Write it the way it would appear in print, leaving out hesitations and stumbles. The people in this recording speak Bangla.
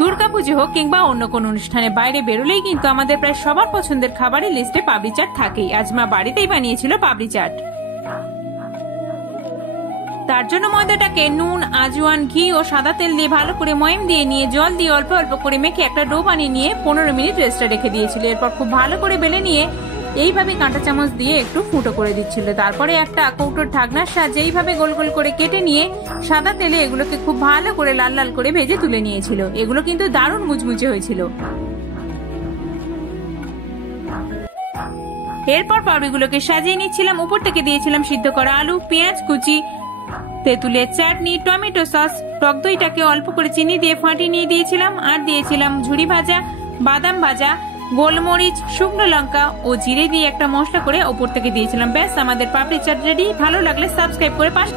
দুর্গাপুজো হোক কিংবা অন্য কোনো অনুষ্ঠানে বাইরে বেরোলেই কিন্তু আমাদের প্রায় সবার পছন্দের খাবারের লিস্টে পাপড়ি চাট থাকেই। আজ মা বাড়িতেই বানিয়েছিল পাপড়ি চাট। তার জন্য ময়দাটাকে নুন, আজওয়ান, ঘি ও সাদা তেল দিয়ে ভালো করে ময়ম দিয়ে নিয়ে জল দিয়ে অল্প অল্প করে মেখে একটা ডো বানিয়ে নিয়ে 15 মিনিট রেস্টে রেখে দিয়েছিল। এরপর খুব ভালো করে বেলে নিয়ে এইভাবে কাঁটা চামচ দিয়ে একটু ফুটো করে দিচ্ছিল। তারপরে একটা কৌটোর ঢাকনার সাহায্যে এইভাবে গোল গোল করে কেটে নিয়ে সাদা তেলে এগুলোকে খুব ভালো করে লাল লাল করে ভেজে তুলে নিয়েছিল। এগুলো কিন্তু দারুণ মুচমুচে হয়েছিল। এরপর পাপড়িগুলোকে সাজিয়ে নিচ্ছিলাম। উপর থেকে দিয়েছিলাম সিদ্ধ করা আলু, পেঁয়াজ কুচি, তেঁতুলের চাটনি, টমেটো সস, টক দইটাকে অল্প করে চিনি দিয়ে ফাটিয়ে নিয়ে দিয়েছিলাম। আর দিয়েছিলাম ঝুড়ি ভাজা, বাদাম ভাজা, গোলমরিচ, শুকনো লঙ্কা ও জিরে দিয়ে একটা মশলা করে ওপর থেকে দিয়েছিলাম। ব্যাস, আমাদের পাপড়ি চাট রেডি। ভালো লাগলে সাবস্ক্রাইব করে পাশে